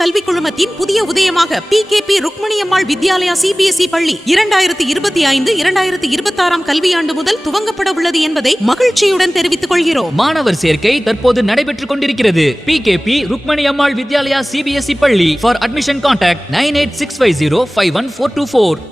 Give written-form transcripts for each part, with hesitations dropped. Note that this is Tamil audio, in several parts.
கல்விக் குழுமத்தின் புதிய உதயமாக PKP ருக்மணியம்மாள் வித்யாலயா CBSE பள்ளி 2025-2026 கல்வியாண்டு முதல் துவங்கப்பட உள்ளது என்பதை மகிழ்ச்சியுடன் தெரிவித்துக் கொள்கிறோம். மாணவர் சேர்க்கை தற்போது நடைபெற்றுக் கொண்டிருக்கிறது. PKP ருக்மணியம்மாள் வித்யாலயா CBSE பள்ளி. For admission contact 9865051424.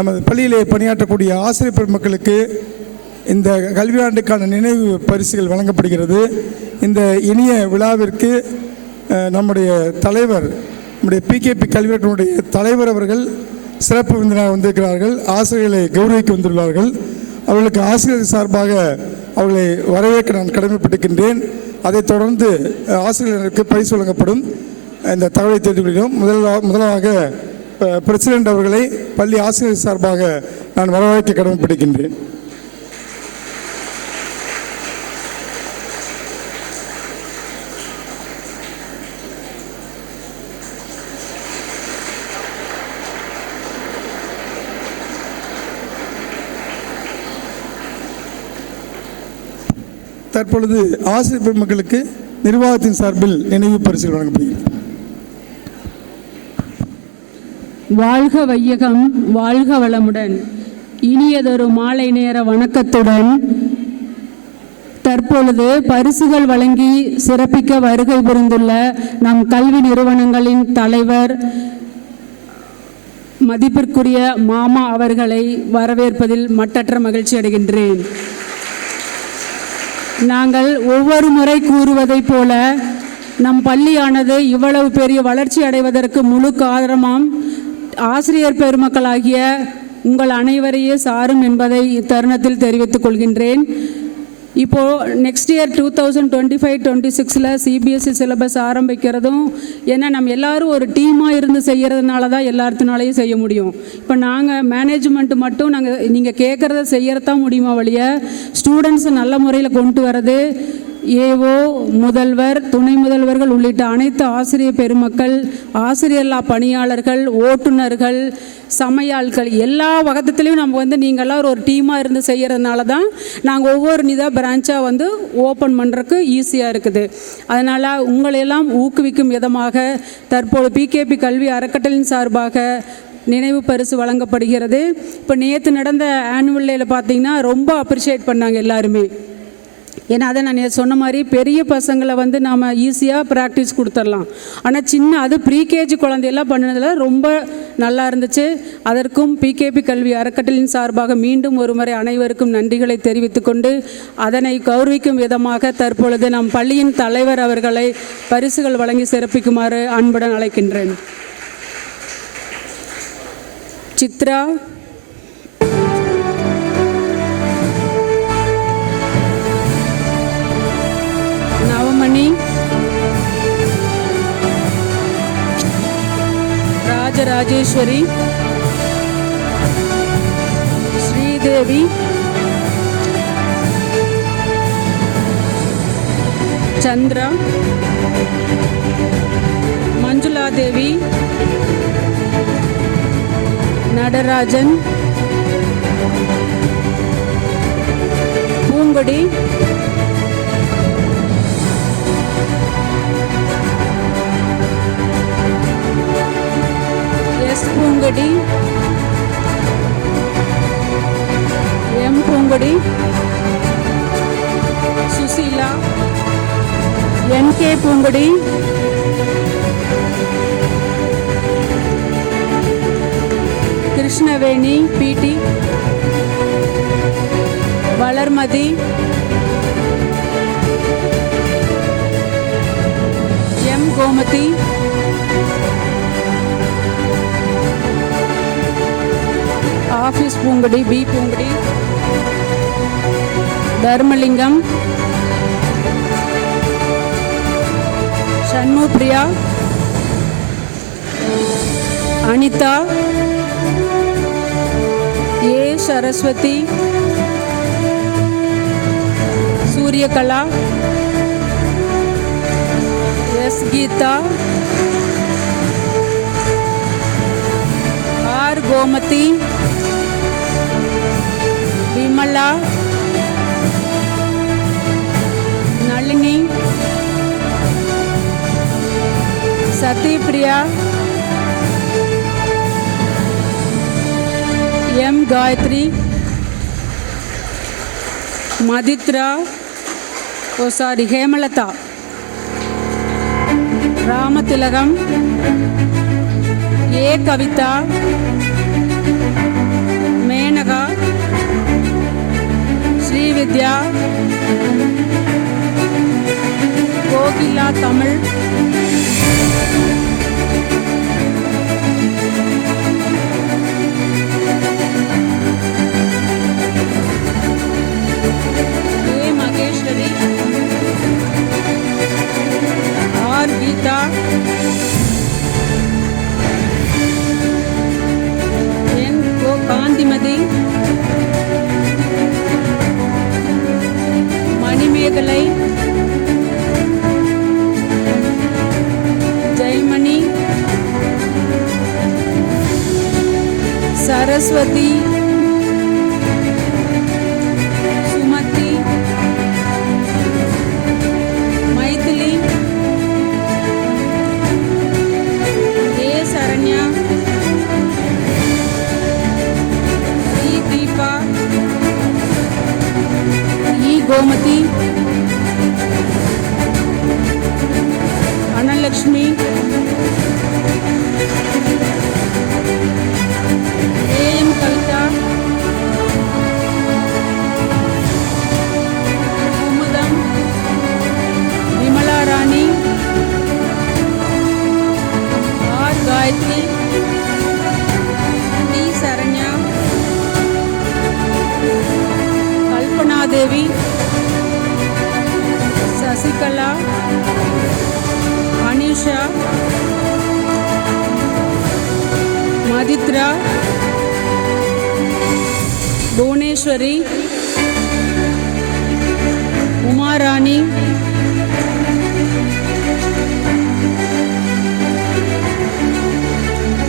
நமது பள்ளியிலே பணியாற்றக்கூடிய ஆசிரியர் பெருமக்களுக்கு இந்த கல்வியாண்டுக்கான நினைவு பரிசுகள் வழங்கப்படுகிறது. இந்த இனிய விழாவிற்கு நம்முடைய தலைவர், நம்முடைய PKP கல்வியாட்டினுடைய தலைவர் அவர்கள் சிறப்பு விருந்தினராக வந்திருக்கிறார்கள். ஆசிரியர்களை கௌரவிக்க வந்துள்ளார்கள். அவர்களுக்கு ஆசிரியர் சார்பாக அவர்களை வரவேற்க நான் கடமைப்பட்டிருக்கின்றேன். அதைத் தொடர்ந்து ஆசிரியர்களுக்கு பரிசு வழங்கப்படும். இந்த தகவலை தெரிந்து கொள்கிறோம். முதலாக பிரசிடென்ட் அவர்களை பள்ளி ஆசிரியர் சார்பாக நான் வரவேற்க கடமைப்பட்டிருக்கின்றேன். தற்பொழுது ஆசிரியர் பெருமக்களுக்கு நிர்வாகத்தின் சார்பில் நினைவு பரிசு வழங்கப்படுகிறது. வாழ்க வையகம், வாழ்க வளமுடன். இனியதொரு மாலை நேர வணக்கத்துடன் தற்பொழுது பரிசுகள் வழங்கி சிறப்பிக்க வருகை புரிந்துள்ள நம் கல்வி நிறுவனங்களின் தலைவர் மதிப்பிற்குரிய மாமா அவர்களை வரவேற்பதில் மட்டற்ற மகிழ்ச்சி அடைகின்றேன். நாங்கள் ஒவ்வொரு முறை கூறுவதைப் போல நம் பள்ளியானது இவ்வளவு பெரிய வளர்ச்சி அடைவதற்கு முழு காரணமாம் ஆசிரியர் பெருமக்களாகிய உங்கள் அனைவரையே சாரும் என்பதை இத்தருணத்தில் தெரிவித்துக் கொள்கின்றேன். இப்போது நெக்ஸ்ட் இயர் 2025-26 CBSE சிலபஸ் ஆரம்பிக்கிறதும் ஏன்னா நம்ம எல்லோரும் ஒரு டீமாக இருந்து செய்கிறதுனால தான் எல்லாத்தினாலையும் செய்ய முடியும். இப்போ நாங்கள் மேனேஜ்மெண்ட்டு மட்டும் நீங்கள் கேட்குறத செய்கிறதான் முடியுமா வழிய ஸ்டூடெண்ட்ஸை நல்ல முறையில் கொண்டு வர்றது ஏஓ, முதல்வர், துணை முதல்வர்கள் உள்ளிட்ட அனைத்து ஆசிரியர் பெருமக்கள், ஆசிரியர்லா பணியாளர்கள், ஓட்டுநர்கள், சமையாள்கள் எல்லா வகத்திலையும் நம்ம நீங்கள்லாம் ஒரு டீமாக இருந்து செய்கிறதுனால தான் நாங்கள் ஒவ்வொரு பிரான்ச்சாக ஓப்பன் பண்ணுறதுக்கு ஈஸியாக இருக்குது. அதனால் உங்களையெல்லாம் ஊக்குவிக்கும் விதமாக தற்போது PKP கல்வி அறக்கட்டளையின் சார்பாக நினைவு பரிசு வழங்கப்படுகிறது. இப்போ நேற்று நடந்த ஆனுவல் டேயில் பார்த்திங்கன்னா ரொம்ப அப்ரிஷியேட் பண்ணாங்க எல்லாருமே. ஏன்னா அதை நான் சொன்ன மாதிரி பெரிய பசங்களை நாம் ஈஸியாக ப்ராக்டிஸ் கொடுத்துடலாம். ஆனால் அது ப்ரீகேஜி குழந்தையெல்லாம் பண்ணதில் ரொம்ப நல்லா இருந்துச்சு. அதற்கும் PKP கல்வி அறக்கட்டளையின் சார்பாக மீண்டும் ஒரு முறை அனைவருக்கும் நன்றிகளை தெரிவித்து கொண்டு அதனை கௌரவிக்கும் விதமாக தற்பொழுது நம் பள்ளியின் தலைவர் அவர்களை பரிசுகள் வழங்கி சிறப்பிக்குமாறு அன்புடன் அழைக்கின்றேன். சித்ரா, நவமணி, ராஜராஜேஸ்வரி, ஸ்ரீதேவி, சந்திரா, மஞ்சுளாதேவி, நடராஜன், பூங்கொடி, பூங்கொடி, பூங்கொடி, Susheela, NK Poongodi, Krishnaveni PD, Valarmathi, M Gomathi, office Poongudi P Poongudi, Dharmalingam, Shanmupriya, Anitha, A Saraswathi, Suryakala, S Geetha, R Gomathi, Vimala, Nalini, Sathyapriya, M Gayathri, Mathithra, Hemalatha, Ramathilagam, A Kavitha, Menaka, Srividya, Kokila Tamil, A Maheswari, R Geetha, N Gandhimathi, Manimegalai, Jayamani, Saraswathi, Sumathi, Mythili, A Saranya, E Deepa, E Gomathi, Analakshmi, AM Kavitha, Kumudham, Vimala Rani, R Gayathri, D Saranya, Kalpanadevi, Sasikala, Anisha, Mathithra, Bhuvaneswari, Umarani,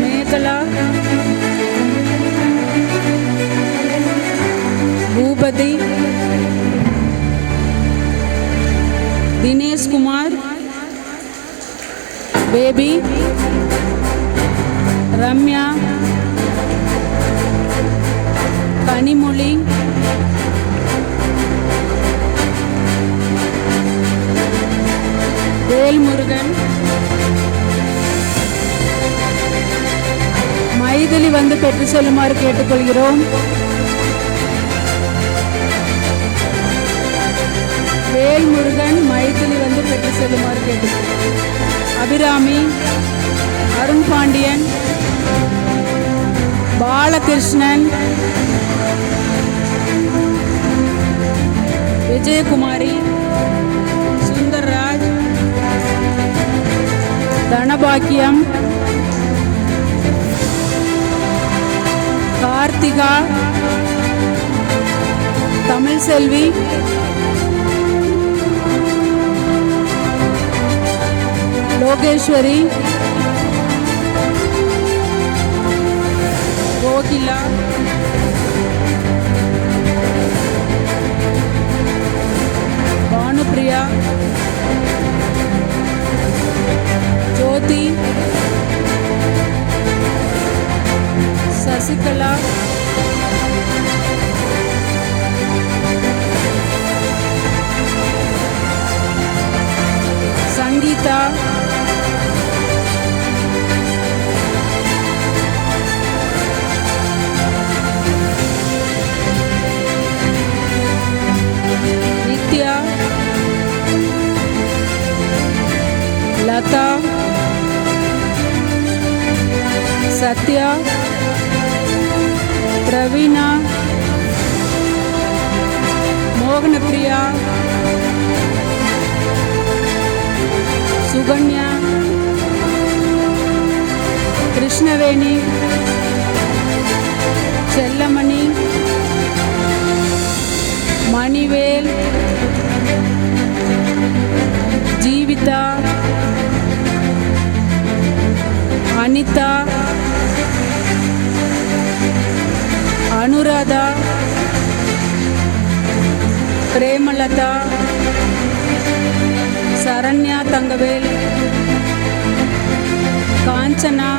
Megala, Boopathi, Dineshkumar, baby, Ramya, Kanimozhi, Velmurugan, Maithili வந்து பெற்று செல்லுமாறு கேட்டுக்கொள்கிறோம். வேல்முருகன், மைதிலி வந்து பெற்று செல்லுமாறு கேட்டுக்கொள்கிறோம். அபிராமி, அருண் பாண்டியன், பாலகிருஷ்ணன், விஜயகுமாரி, சுந்தர்ராஜ், தனபாக்கியம், கார்த்திகா, தமிழ் செல்வி, லோகேஸ்வரி, கோகிலா, பானுப்பிரியா, ஜோதி, சசிகலா, சங்கீதா, சத்யா, பிரவீனா, மோகனப்பிரியா, சுகன்யா, கிருஷ்ணவேணி, செல்லமணி, மணிவேல், ஜீவிதா, அனிதா, அனுராதா, பிரேமலதா, சரண்யா தங்கவேல், காஞ்சனா,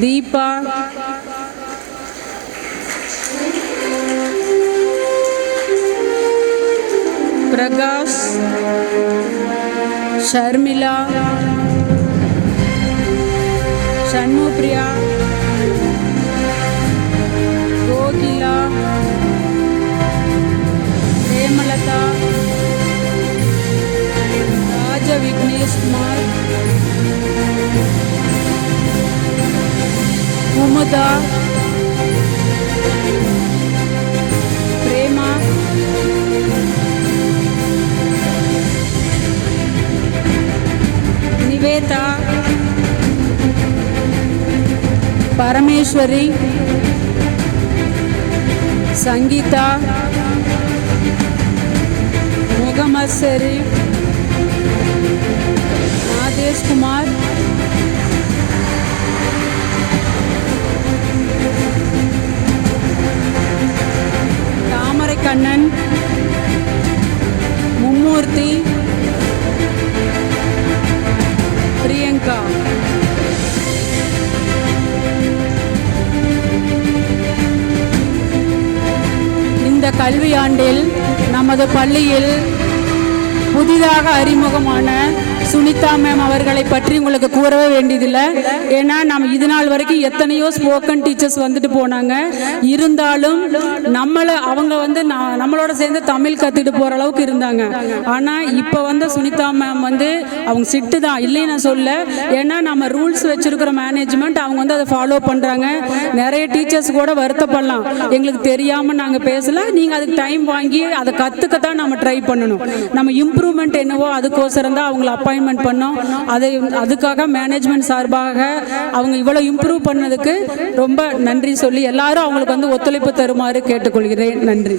தீபா, பிரகாஷ், ஷர்மிளா, ஷண்முப்ரியா, கோகிலா, ஹேமலதா, ராஜ விக்னேஷ் குமார், குமுதா, பிரேமா, நிவேதா, பரமேஸ்வரி, சங்கீதா, முகமது ஷெரீப், நாதேஷ் குமார், தாமரை கண்ணன், மும்மூர்த்தி, பிரியங்கா. இந்த கல்வியாண்டில் நமது பள்ளியில் புதிதாக அறிமுகமான சுனிதா மேம் அவர்களை பற்றி உங்களுக்கு கூறவே வேண்டியதில்லை. ஏன்னா நம்ம இது நாள் வரைக்கும் எத்தனையோ ஸ்போக்கன் டீச்சர்ஸ் வந்துட்டு போனாங்க. இருந்தாலும் அவங்க வந்து நம்மளோட சேர்ந்து தமிழ் கற்றுட்டு போகிற அளவுக்கு இருந்தாங்க. ஆனால் இப்போ வந்து சுனிதா மேம் வந்து அவங்க சிட்டு தான் இல்லைன்னு நான் சொல்ல. ஏன்னா நம்ம ரூல்ஸ் வச்சுருக்கிற மேனேஜ்மெண்ட் அவங்க வந்து அதை ஃபாலோ பண்ணுறாங்க. நிறைய டீச்சர்ஸ் கூட வருத்தப்படலாம், எங்களுக்கு தெரியாமல் நாங்கள் பேசல, நீங்கள் அதுக்கு டைம் வாங்கி அதை கற்றுக்கத்தான் நம்ம ட்ரை பண்ணணும். நம்ம இம்ப்ரூவ்மெண்ட் என்னவோ அதுக்கோசரம் தான் அவங்களை அப்பாயின்மெண்ட் பண்ணோம். அதுக்காக மேனேஜ்மெண்ட் சார்பாக அவங்க இவ்வளோ இம்ப்ரூவ் பண்ணதுக்கு ரொம்ப நன்றி சொல்லி எல்லாரும் அவங்களுக்கு வந்து ஒத்துழைப்பு தருமாறு கேட்டுக்கொள்கிறேன். நன்றி.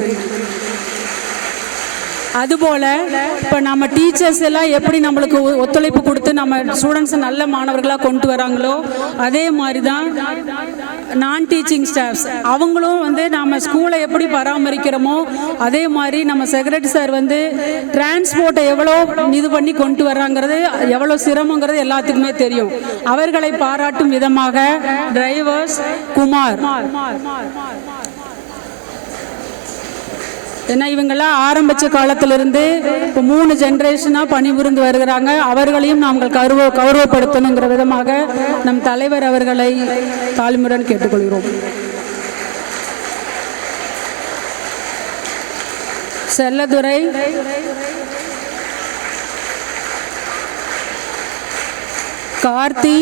அதுபோல் இப்போ நம்ம டீச்சர்ஸ் எல்லாம் எப்படி நம்மளுக்கு ஒத்துழைப்பு கொடுத்து நம்ம ஸ்டூடெண்ட்ஸை நல்ல மாணவர்களாக கொண்டு வராங்களோ அதே மாதிரி தான் நான் டீச்சிங் ஸ்டாஃப்ஸ் அவங்களும் வந்து நம்ம ஸ்கூலை எப்படி பராமரிக்கிறோமோ அதே மாதிரி நம்ம செக்ரட்டரி சார் வந்து டிரான்ஸ்போர்ட்டை எவ்வளோ இது பண்ணி கொண்டு வர்றாங்கிறது எவ்வளோ சிரமங்கிறது எல்லாத்துக்குமே தெரியும். அவர்களை பாராட்டும் விதமாக டிரைவர்ஸ் குமார், ஏன்னா இவங்கெல்லாம் ஆரம்பித்த காலத்திலிருந்து இப்போ 3 ஜென்ரேஷனாக பணிபுரிந்து வருகிறாங்க. அவர்களையும் நாங்கள் கௌரவப்படுத்தணுங்கிற விதமாக நம் தலைவர் அவர்களை தாழ்மையுடன் கேட்டுக்கொள்கிறோம். செல்லதுரை, கார்த்தி,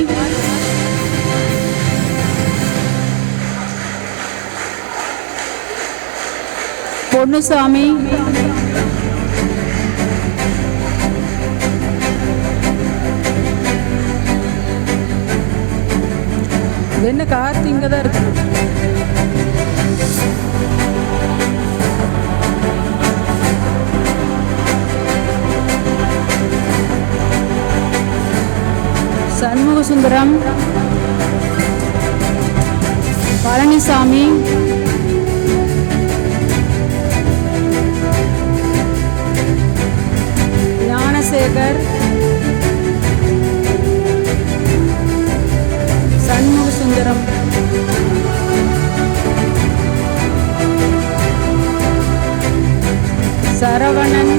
பொன்னுசாமி, என்ன கார்த்தி இங்கே தான் இருக்கு. சண்முக சுந்தரம், பழனிசாமி, ஞானசேகர், சண்முக சுந்தரம், சரவணன்,